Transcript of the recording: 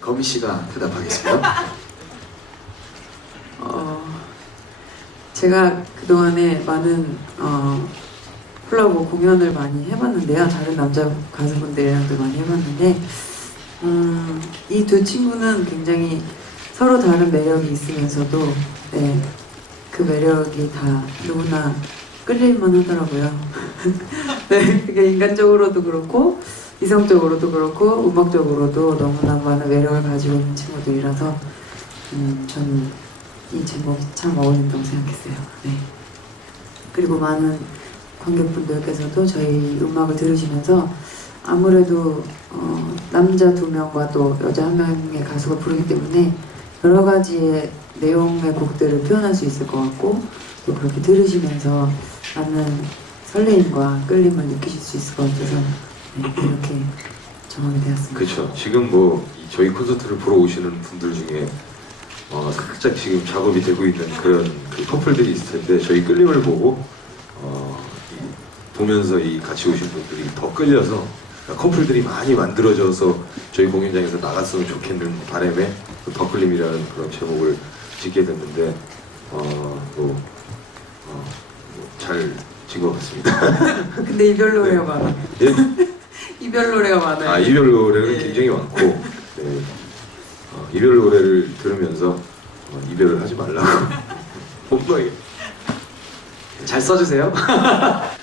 거미 씨가 대답하겠습니다. 어, 제가 그동안에 많은 어, 콜라보 공연을 많이 해봤는데요. 다른 남자 가수분들이랑도 많이 해봤는데 음, 이 두 친구는 굉장히 서로 다른 매력이 있으면서도 네, 그 매력이 다 누구나 끌릴만 하더라고요. 네, 그게 인간적으로도 그렇고 이성적으로도 그렇고 음악적으로도 너무나 많은 매력을 가지고 있는 친구들이라서 음, 저는 이 제목이 참 어울린다고 생각했어요. 네. 그리고 많은 관객분들께서도 저희 음악을 들으시면서 아무래도 어, 남자 두 명과 또 여자 한 명의 가수가 부르기 때문에 여러 가지의 내용의 곡들을 표현할 수 있을 것 같고 또 그렇게 들으시면서 많은 설레임과 끌림을 느끼실 수 있을 것 같아서 네, 이렇게 정하게 되었습니다. 그렇죠. 지금 뭐이 저희 콘서트를 보러 오시는 분들 중에 어, 살짝 지금 작업이 되고 있는 그런 그 커플들이 있을 텐데 저희 끌림을 보고 어, 이 보면서 이 같이 오신 분들이 더 끌려서 커플들이 많이 만들어져서 저희 공연장에서 나갔으면 좋겠는 바람에 그더 끌림이라는 그런 제목을 짓게 됐는데 어, 뭐잘 진것 같습니다. 근데 이별 노래가 많아. 예? 이별 노래가 많아요. 아 이별 노래는 예. 굉장히 많고 네. 어, 이별 노래를 들으면서 어, 이별을 하지 말라고 엄마에게 잘 써주세요.